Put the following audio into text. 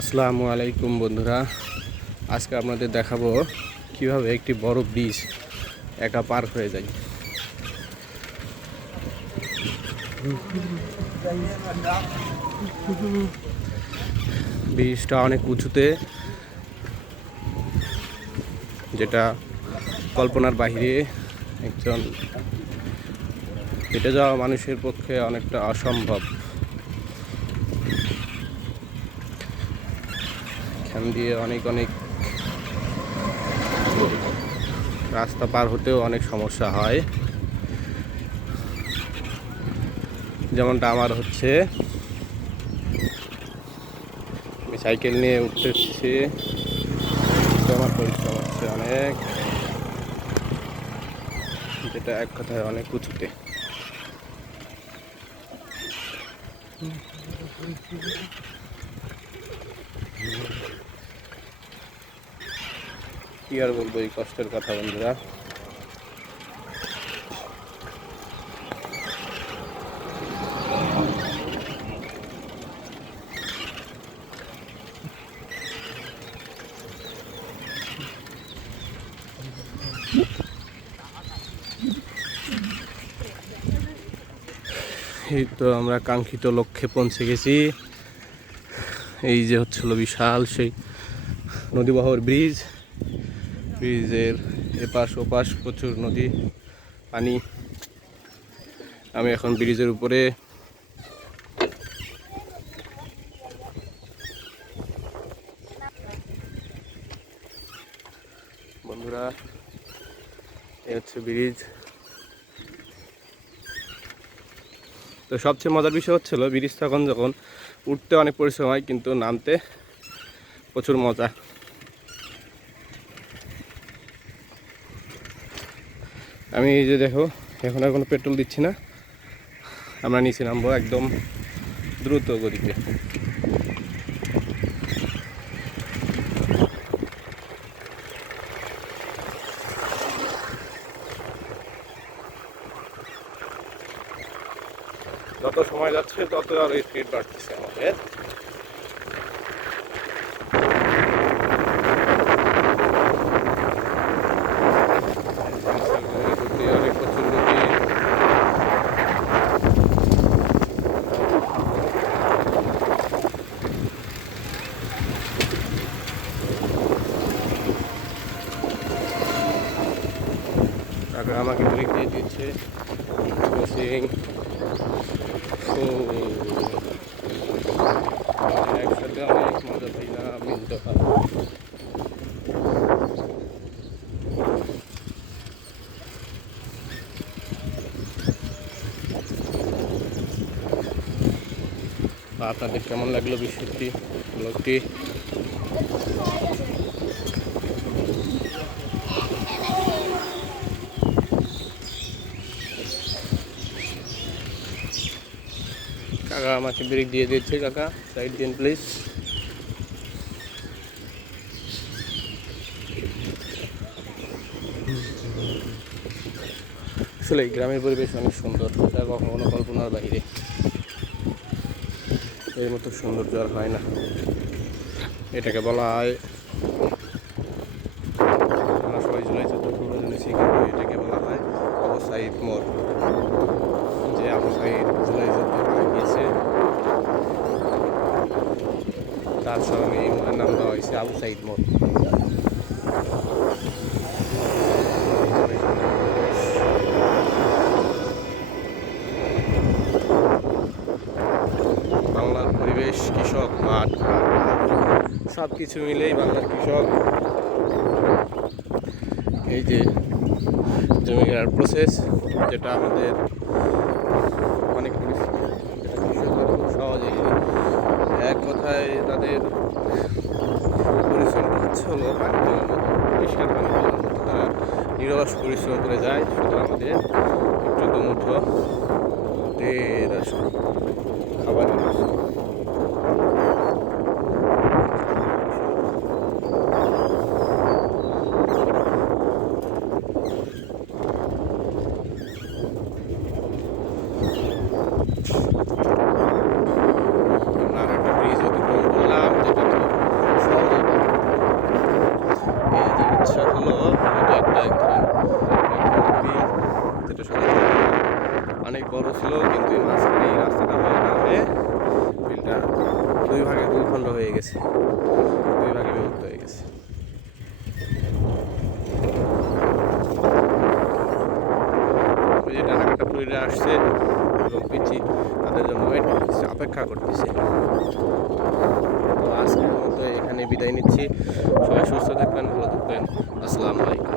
আসসালামু আলাইকুম বন্ধুরা। আজকে আপনাদের দেখাবো কীভাবে একটি বড় ব্রিজ একা পার হয়ে যায়। ব্রিজটা অনেক উঁচুতে, যেটা কল্পনার বাইরে একজন হেঁটে যাওয়া মানুষের পক্ষে অনেকটা অসম্ভব। এখান দিয়ে অনেক অনেক রাস্তা পার হতেও অনেক সমস্যা হয়। যেমনটা আমার হচ্ছে, আমি সাইকেল নিয়ে উঠতেছি। আমার পরিশ্রম হচ্ছে অনেক। যেটা এক কথায় অনেক উঁচুতে। কি আর বলব এই কষ্টের কথা, বন্ধুরা? এই তো আমরা কাঙ্ক্ষিত লক্ষ্যে পৌঁছে গেছি। এই যে হচ্ছিল বিশাল সেই নদীবহর ব্রিজ। ব্রিজের এপাশ ওপাশ প্রচুর নদী, পানি। আমি এখন ব্রিজের উপরে। বন্ধুরা এ হচ্ছে ব্রিজ। তো সবচেয়ে মজার বিষয় হচ্ছিল ব্রিজ তখন যখন উঠতে অনেক পরিশ্রম হয়, কিন্তু নামতে প্রচুর মজা। আমি এই যে দেখো, এখন আর কোনো পেট্রোল দিচ্ছি না। আমরা নিচে নামবো একদম দ্রুত গতিতে। যত সময় যাচ্ছে, তত আর স্পিড বাড়তেছে আমাদের অনেক প্রচুর গতি তারপরে আমাকে ব্রেক দিয়ে দিচ্ছে ক্রসিং একসাথে অনেক মজা পাইলাম, মিলতে আপনাদের কেমন লাগল বিষয়টি? ব্লগটি কাকা আমাকে ব্রেক দিয়ে দিচ্ছে কাকা। সাইড দিন প্লিজ আসলে এই গ্রামের পরিবেশ অনেক সুন্দর, এটা কখনো কল্পনার বাইরে। এর মতো সৌন্দর্য আর হয় না। এটাকে বলা হয় আমরা সবাই জুলাই চতুর্থ এটাকে বলা হয় আবু সাইদ মোড় যে আবু সাইদ জুলাই যুদ্ধে মারা গিয়েছে তার স্মরণে এই নাম দেওয়া হয়েছে আবু সাইদ মোড় বাংলার পরিবেশ, কৃষক, মাঠ সব কিছু মিলেই বাংলার কৃষক। এই যে জমি কেনার প্রসেস যেটা আমাদের অনেক সহজে এক কথায় তাদের পরিশ্রমটা হচ্ছে হলো পানি তোলার মতো পরিষ্কার পানি তোলার মতো তারা নিরলস পরিশ্রম করে যায়, শুধু আমাদের একটু দুমুঠো তেল খাবারের জন্য। আমরা আরও একটা ব্রিজ অতিক্রম করলাম যেটা বড় ছিল কিন্তু এই মাঝখানে এই রাস্তাটা হওয়ার কারণে বিলটা দুই ভাগে দুই খণ্ড হয়ে গেছে। দুই ভাগে বিভক্ত হয়ে গেছে। ওই যে ডানাকাটা পুরীরা আসছে এবং পিচি তাদের জন্য ওয়েট করতেছে অপেক্ষা করতেছে। তো আজকের মতো এখানে বিদায় নিচ্ছি। সবাই সুস্থ থাকবেন, ভালো থাকবেন। আসসালামু আলাইকুম।